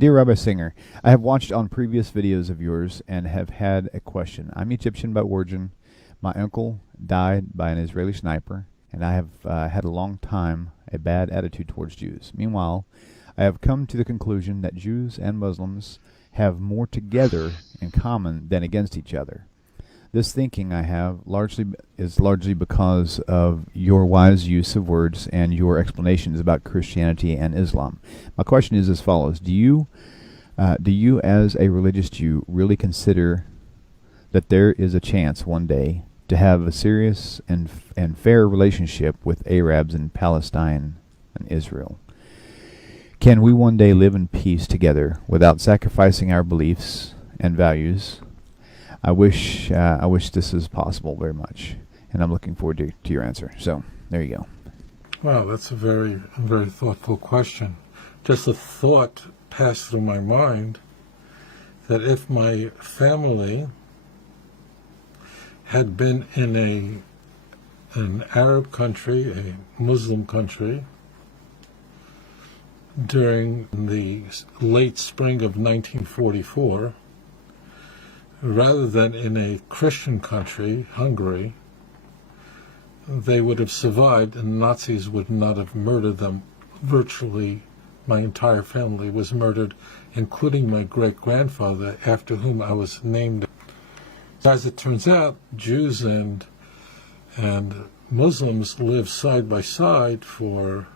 Dear Rabbi Singer, I have watched on previous videos of yours and have had a question. I'm Egyptian by origin. My uncle died by an Israeli sniper, and I have had a long time a bad attitude towards Jews. Meanwhile, I have come to the conclusion that Jews and Muslims have more together in common than against each other. This thinking I have is largely because of your wise use of words and your explanations about Christianity and Islam. My question is as follows: Do you, as a religious Jew, really consider that there is a chance one day to have a serious and fair relationship with Arabs in Palestine and Israel? Can we one day live in peace together without sacrificing our beliefs and values? I wish this is possible very much, and I'm looking forward to your answer. So there you go. Wow, that's a very thoughtful question. Just a thought passed through my mind that if my family had been in an Arab country, a Muslim country, during the late spring of 1944, rather than in a Christian country, Hungary, they would have survived and Nazis would not have murdered them. Virtually my entire family was murdered, including my great-grandfather, after whom I was named. As it turns out, Jews and Muslims live side by side for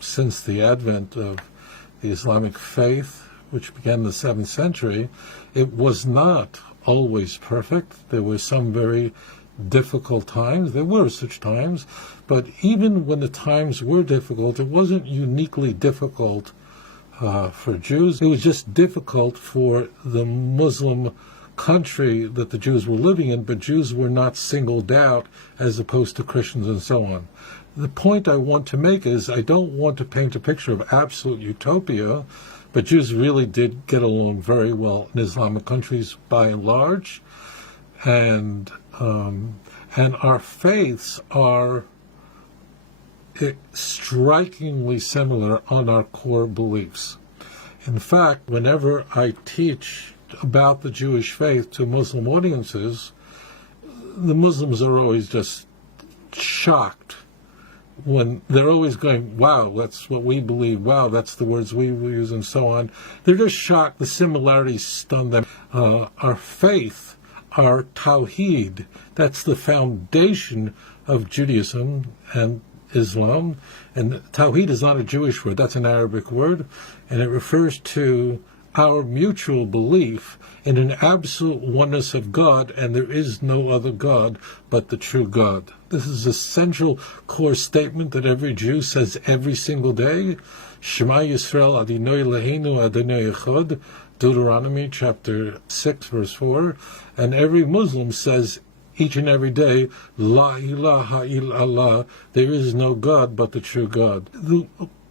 since the advent of the Islamic faith, which began in the 7th century. It was not always perfect. There were some very difficult times. There were such times. But even when the times were difficult, it wasn't uniquely difficult for Jews. It was just difficult for the Muslim country that the Jews were living in, but Jews were not singled out as opposed to Christians and so on. The point I want to make is I don't want to paint a picture of absolute utopia, but Jews really did get along very well in Islamic countries by and large, and our faiths are strikingly similar on our core beliefs. In fact, whenever I teach about the Jewish faith to Muslim audiences, the Muslims are always just shocked. When they're always going, wow, that's what we believe, wow, that's the words we use, and so on. They're just shocked. The similarities stun them. Our faith, our tawhid, that's the foundation of Judaism and Islam. And tawhid is not a Jewish word, that's an Arabic word, and it refers to our mutual belief in an absolute oneness of God, and there is no other God but the true God. This is a central core statement that every Jew says every single day. Shema Yisrael Adonai Eloheinu Adonai Echad, Deuteronomy chapter 6, verse 4. And every Muslim says each and every day, La ilaha illallah, there is no God but the true God. The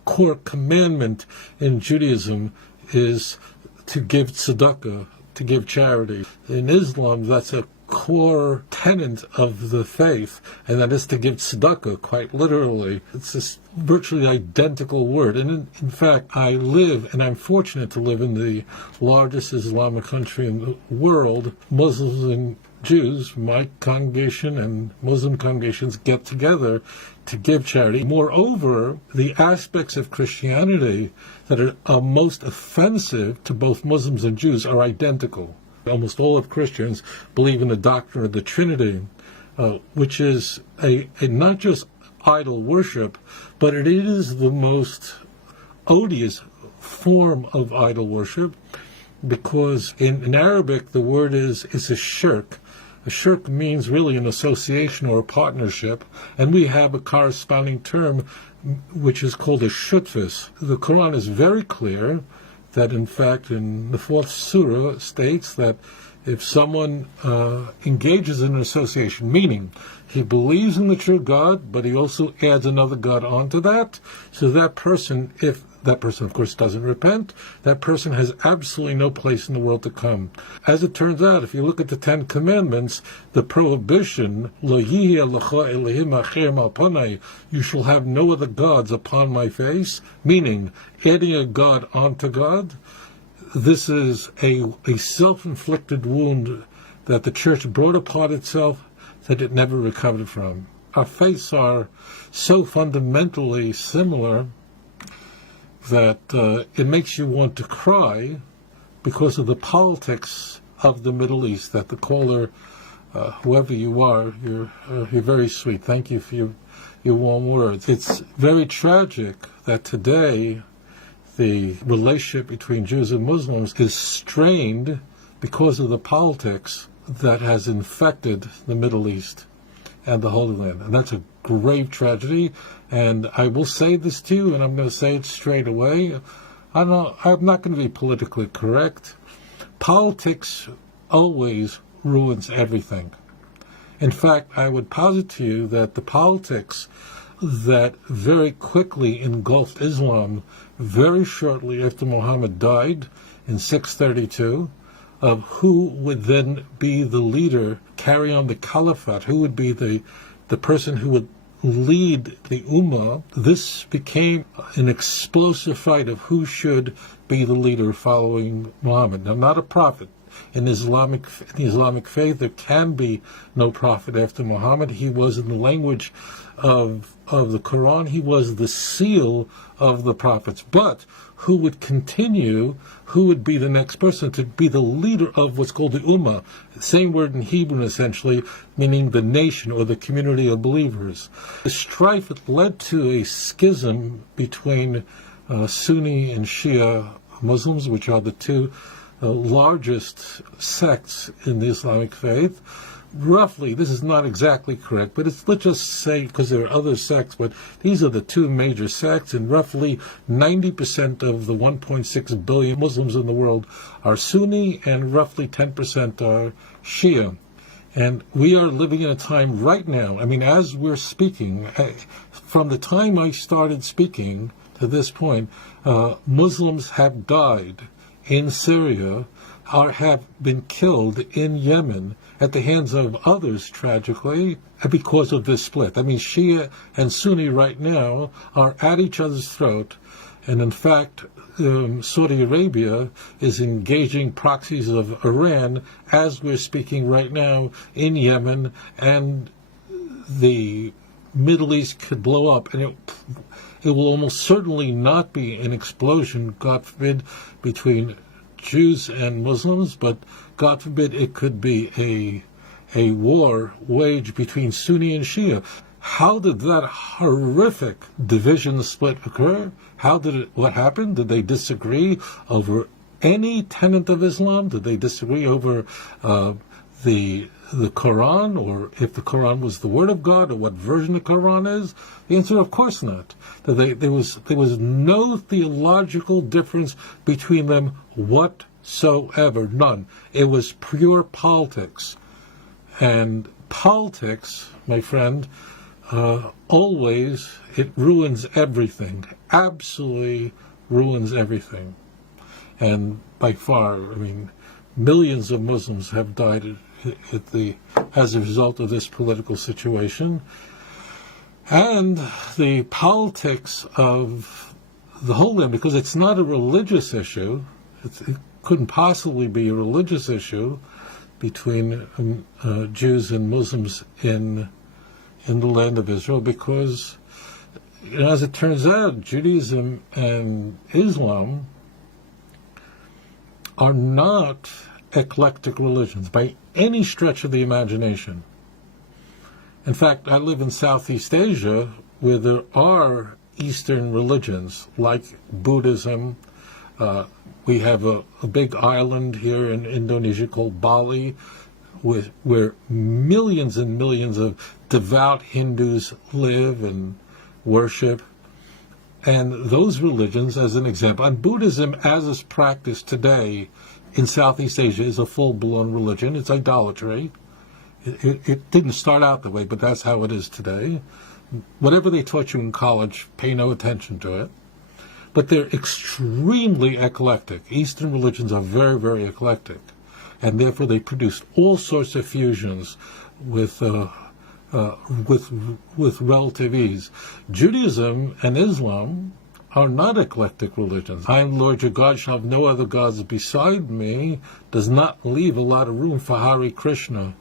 core commandment in Judaism is to give tzedakah, to give charity. In Islam, that's a core tenet of the faith, and that is to give tzedakah, quite literally. It's this virtually identical word. And in fact, I live, and I'm fortunate to live in the largest Islamic country in the world. Muslims and Jews, my congregation and Muslim congregations, get together to give charity. Moreover, the aspects of Christianity that are most offensive to both Muslims and Jews are identical. Almost all of Christians believe in the doctrine of the Trinity, which is a not just idol worship, but it is the most odious form of idol worship, because in Arabic the word is a shirk. A shirk means really an association or a partnership, and we have a corresponding term which is called a shutfis. The Quran is very clear that, in fact, in the 4th surah states that if someone engages in an association, meaning He believes in the true God, but he also adds another God onto that. So that person, if that person, of course, doesn't repent, that person has absolutely no place in the world to come. As it turns out, if you look at the Ten Commandments, the prohibition, Lo yihye lecha elehim acherim al panai, you shall have no other gods upon my face, meaning adding a God onto God. This is a self-inflicted wound that the church brought upon itself that it never recovered from. Our faiths are so fundamentally similar that it makes you want to cry because of the politics of the Middle East. That the caller, whoever you are, you're very sweet. Thank you for your warm words. It's very tragic that today the relationship between Jews and Muslims is strained because of the politics that has infected the Middle East and the Holy Land. And that's a grave tragedy. And I will say this to you, and I'm going to say it straight away. I'm not going to be politically correct. Politics always ruins everything. In fact, I would posit to you that the politics that very quickly engulfed Islam very shortly after Muhammad died in 632, of who would then be the leader, carry on the caliphate, who would be the person who would lead the Ummah, this became an explosive fight of who should be the leader following Muhammad. Now, not a prophet. In the Islamic faith, there can be no prophet after Muhammad. He was, in the language of the Quran, he was the seal of the prophets. But who would continue, who would be the next person to be the leader of what's called the Ummah, same word in Hebrew essentially, meaning the nation or the community of believers. The strife led to a schism between Sunni and Shia Muslims, which are the two largest sects in the Islamic faith. Roughly, this is not exactly correct, but let's just say, because there are other sects, but these are the two major sects, and roughly 90% of the 1.6 billion Muslims in the world are Sunni, and roughly 10% are Shia. And we are living in a time right now, I mean, as we're speaking, from the time I started speaking to this point, Muslims have died in Syria, or have been killed in Yemen at the hands of others, tragically, because of this split. I mean, Shia and Sunni right now are at each other's throat, and in fact, Saudi Arabia is engaging proxies of Iran as we're speaking right now in Yemen, and the Middle East could blow up, and it will almost certainly not be an explosion, God forbid, between Jews and Muslims, but God forbid it could be a war waged between Sunni and Shia. How did that horrific division split occur? What happened? Did they disagree over any tenet of Islam? Did they disagree over the Quran, or if the Quran was the word of God, or what version the Quran is? The answer, of course not. There was no theological difference between them whatsoever, none. It was pure politics. And politics, my friend, always, it ruins everything, absolutely ruins everything. And by far, I mean, millions of Muslims have died as a result of this political situation. And the politics of the whole land, because it's not a religious issue, it couldn't possibly be a religious issue between Jews and Muslims in the land of Israel, because, as it turns out, Judaism and Islam are not eclectic religions by any stretch of the imagination. In fact, I live in Southeast Asia, where there are Eastern religions like Buddhism. We have a big island here in Indonesia called Bali, where millions and millions of devout Hindus live and worship. And those religions, as an example, and Buddhism as is practiced today in Southeast Asia, is a full-blown religion. It's idolatry. It didn't start out that way, but that's how it is today. Whatever they taught you in college, pay no attention to it. But they're extremely eclectic. Eastern religions are very, very eclectic. And therefore they produce all sorts of fusions with relative ease. Judaism and Islam are not eclectic religions. I am Lord your God, shall have no other gods beside me, does not leave a lot of room for Hare Krishna.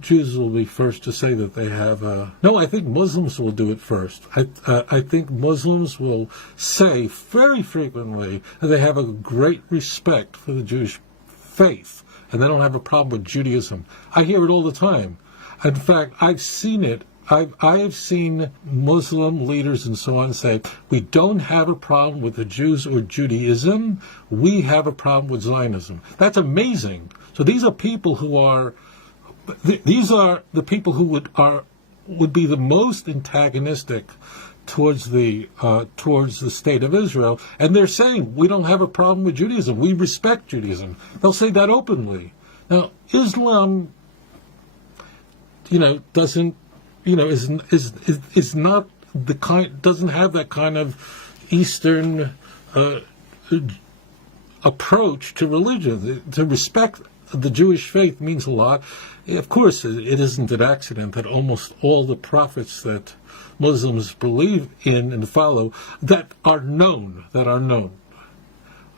Jews will be first to say that they have no, I think Muslims will do it first. I think Muslims will say very frequently that they have a great respect for the Jewish faith, and they don't have a problem with Judaism. I hear it all the time. In fact, I've seen it. I have seen Muslim leaders and so on say, we don't have a problem with the Jews or Judaism, we have a problem with Zionism. That's amazing. So these are people who are, these are the people who would be the most antagonistic towards the state of Israel, and they're saying, we don't have a problem with Judaism, we respect Judaism. They'll say that openly. Now, Islam, doesn't, is not the kind, doesn't have that kind of Eastern approach to religion. To respect the Jewish faith means a lot. Of course, it isn't an accident that almost all the prophets that Muslims believe in and follow that are known,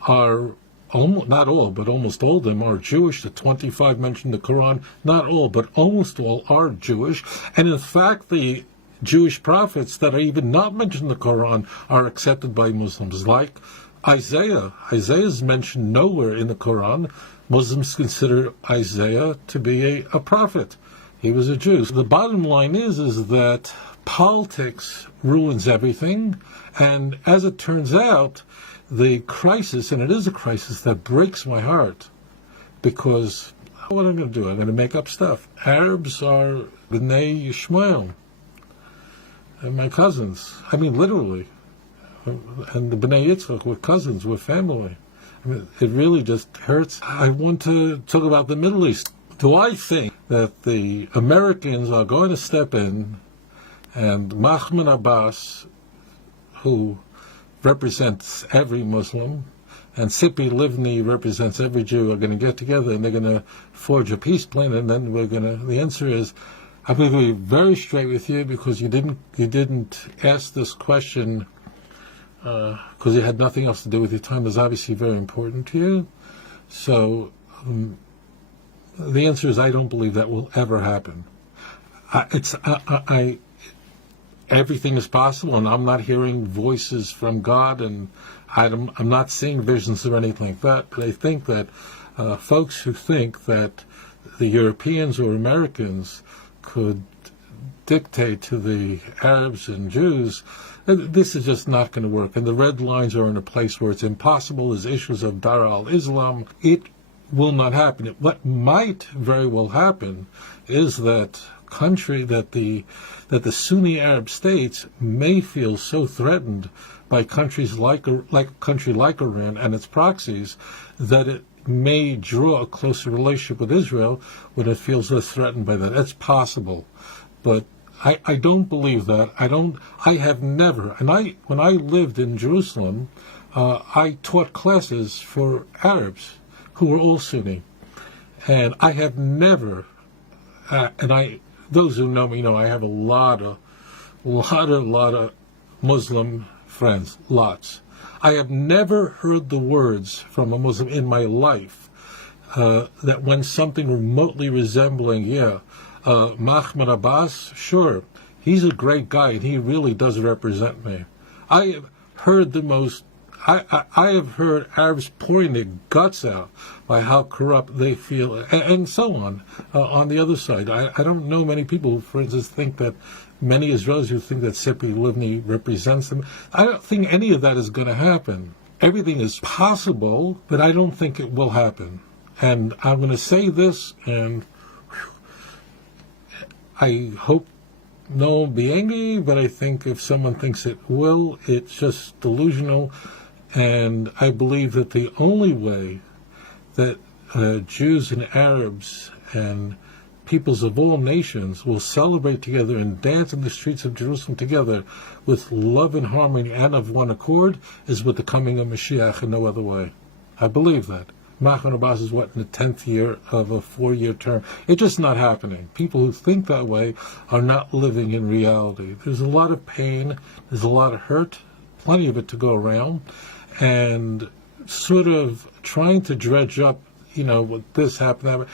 are almost, not all, but almost all of them are Jewish. The 25 mentioned in the Quran, not all, but almost all are Jewish. And in fact, the Jewish prophets that are even not mentioned in the Quran are accepted by Muslims, like Isaiah. Isaiah is mentioned nowhere in the Quran. Muslims consider Isaiah to be a prophet. He was a Jew. So the bottom line is that politics ruins everything, and as it turns out, the crisis, and it is a crisis that breaks my heart, because what am I going to do? I'm going to make up stuff. Arabs are B'nai Yishmael, and my cousins. I mean, literally. And the B'nai Yitzchak were cousins, were family. I mean, it really just hurts. I want to talk about the Middle East. Do I think that the Americans are going to step in, and Mahmoud Abbas, who represents every Muslim, and Tzipi Livni represents every Jew, are going to get together and they're going to forge a peace plan, and then the answer is, I'm going to be very straight with you, because you didn't ask this question because you had nothing else to do with your time. It's obviously very important to you. So the answer is, I don't believe that will ever happen. Everything is possible, and I'm not hearing voices from God, and I'm not seeing visions or anything like that. But I think that folks who think that the Europeans or Americans could dictate to the Arabs and Jews, this is just not going to work. And the red lines are in a place where it's impossible. There's issues of Dar al-Islam. It will not happen. What might very well happen is that the Sunni Arab states may feel so threatened by countries like a country like Iran and its proxies that it may draw a closer relationship with Israel when it feels less threatened by that. That's possible, but I don't believe that. I have never, and when I lived in Jerusalem, I taught classes for Arabs who were all Sunni, and I have never, those who know me know I have a lot of Muslim friends, lots. I have never heard the words from a Muslim in my life that when something remotely resembling, Mahmoud Abbas, sure, he's a great guy and he really does represent me. I have heard I have heard Arabs pouring their guts out by how corrupt they feel, and so on the other side. I don't know many people who, for instance, think that, many Israelis who think that Tzipi Livni represents them. I don't think any of that is going to happen. Everything is possible, but I don't think it will happen. And I'm going to say this, and I hope no one will be angry, but I think if someone thinks it will, it's just delusional. And I believe that the only way that Jews and Arabs and peoples of all nations will celebrate together and dance in the streets of Jerusalem together with love and harmony and of one accord is with the coming of Mashiach and no other way. I believe that. Machon Abbas is in the 10th year of a 4-year term. It's just not happening. People who think that way are not living in reality. There's a lot of pain, there's a lot of hurt, plenty of it to go around, and sort of trying to dredge up, what this happened,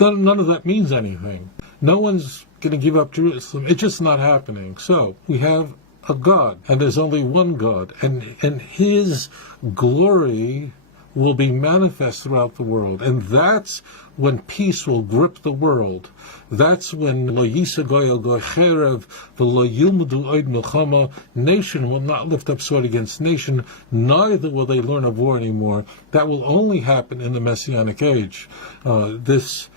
none of that means anything. No one's going to give up Jerusalem. It's just not happening. So we have a God, and there's only one God, and His glory will be manifest throughout the world. And that's when peace will grip the world. That's when lo yisa goy el goy cherev v'lo yilmudu oid milchama, nation will not lift up sword against nation, neither will they learn of war anymore. That will only happen in the Messianic age. This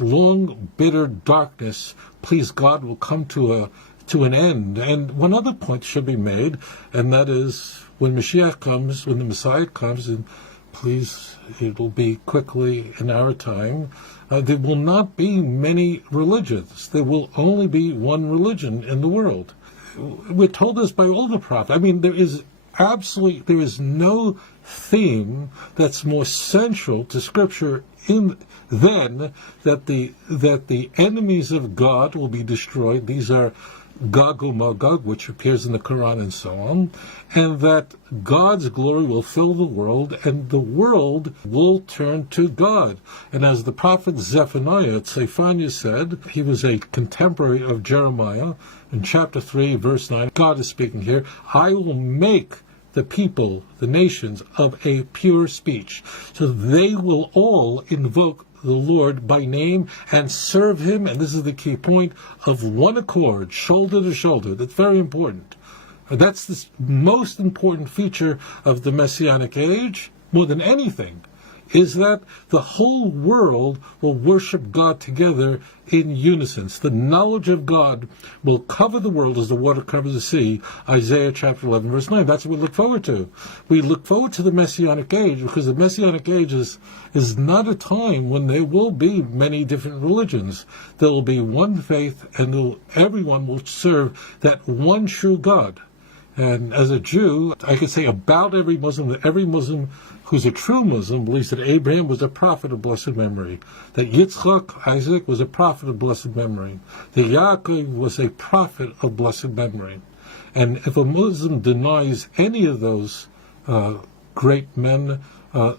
long, bitter darkness, please God, will come to an end. And one other point should be made, and that is when Mashiach comes, when the Messiah comes, and please, it will be quickly in our time, there will not be many religions. There will only be one religion in the world. We're told this by all the prophets. There is no theme that's more central to Scripture than that the enemies of God will be destroyed. These are Gog and Magog, which appears in the Quran and so on, and that God's glory will fill the world, and the world will turn to God. And as the prophet Zephaniah Tzefaniah said, he was a contemporary of Jeremiah, in chapter 3, verse 9, God is speaking here, I will make the people, the nations, of a pure speech, so they will all invoke the Lord by name and serve Him, and this is the key point, of one accord, shoulder to shoulder. That's very important. That's the most important feature of the Messianic age, more than anything, is that the whole world will worship God together in unison. The knowledge of God will cover the world as the water covers the sea. Isaiah chapter 11, verse 9. That's what we look forward to. We look forward to the Messianic age because the Messianic age is not a time when there will be many different religions. There will be one faith, and everyone will serve that one true God. And as a Jew, I could say about every Muslim who's a true Muslim believes that Abraham was a prophet of blessed memory, that Yitzchak, Isaac, was a prophet of blessed memory, that Yaakov was a prophet of blessed memory. And if a Muslim denies any of those great men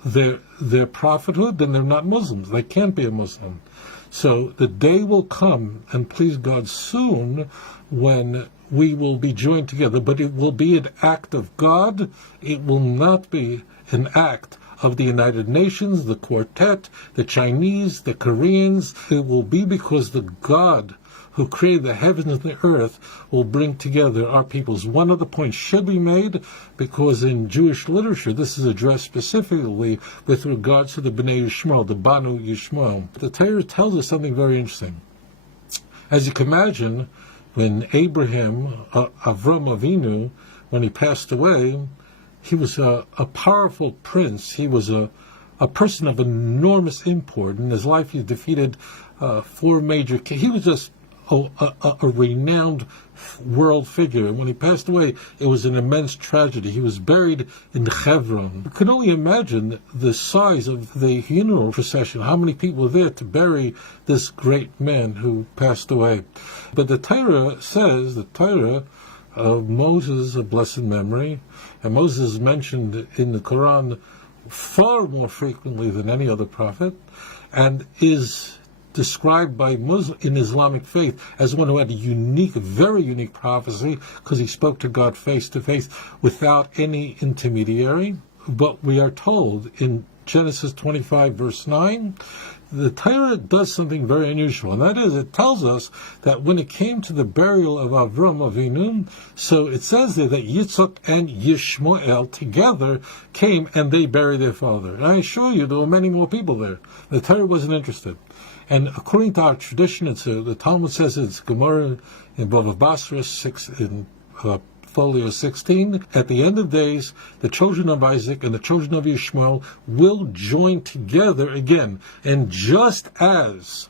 their prophethood, then they're not Muslims. They can't be a Muslim. So the day will come, and please God soon, when we will be joined together, but it will be an act of God. It will not be an act of the United Nations, the Quartet, the Chinese, the Koreans. It will be because the God who created the heavens and the earth will bring together our peoples. One other point should be made, because in Jewish literature this is addressed specifically with regards to the Bnei Yishmael, the Banu Yishmael. The Torah tells us something very interesting. As you can imagine, when Abraham, Avram Avinu, when he passed away, he was a powerful prince. He was a person of enormous import. In his life, he defeated 4 major kings. He was just a renowned world figure. And when he passed away, it was an immense tragedy. He was buried in Hebron. You can only imagine the size of the funeral procession, how many people were there to bury this great man who passed away. But the Torah says, the Torah of Moses of blessed memory, and Moses is mentioned in the Quran far more frequently than any other prophet, and is described by Muslim in Islamic faith as one who had a unique, very unique prophecy, because he spoke to God face to face without any intermediary. But we are told in Genesis 25, verse 9, the Torah does something very unusual, and that is, it tells us that when it came to the burial of Avram Avinu, so it says there that Yitzchak and Yishmael together came and they buried their father. And I assure you, there were many more people there. The Torah wasn't interested. And according to our tradition, the Talmud says it's Gemara in Bava Basra 6 in folio 16. At the end of days, the children of Isaac and the children of Ishmael will join together again. And just as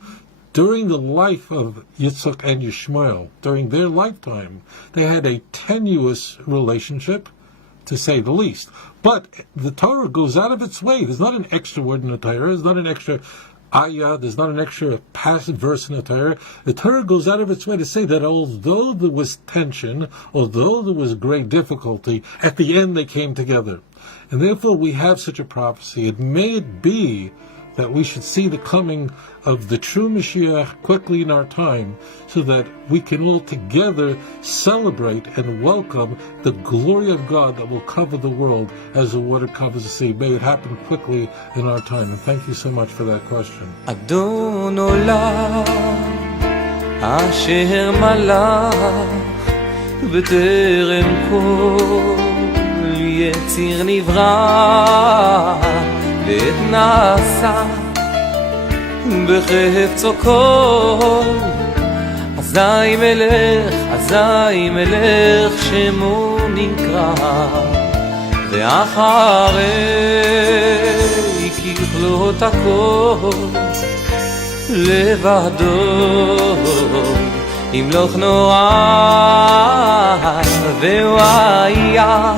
during the life of Yitzchak and Yishmael, during their lifetime, they had a tenuous relationship, to say the least. But the Torah goes out of its way. There's not an extra word in the Torah. There's not an extra ayah. There's not an extra passive verse in the Torah. The Torah goes out of its way to say that although there was tension, although there was great difficulty, at the end they came together. And therefore we have such a prophecy. It may be that we should see the coming of the true Mashiach quickly in our time, so that we can all together celebrate and welcome the glory of God that will cover the world as the water covers the sea. May it happen quickly in our time. And thank you so much for that question. Adon olam asher malach b'terem kol yetzir nivra ואת נעשה בחפצו כל אזי מלך שמו נקרא ואחרי ככלות הכל לבדו ימלוך נורא והוא היה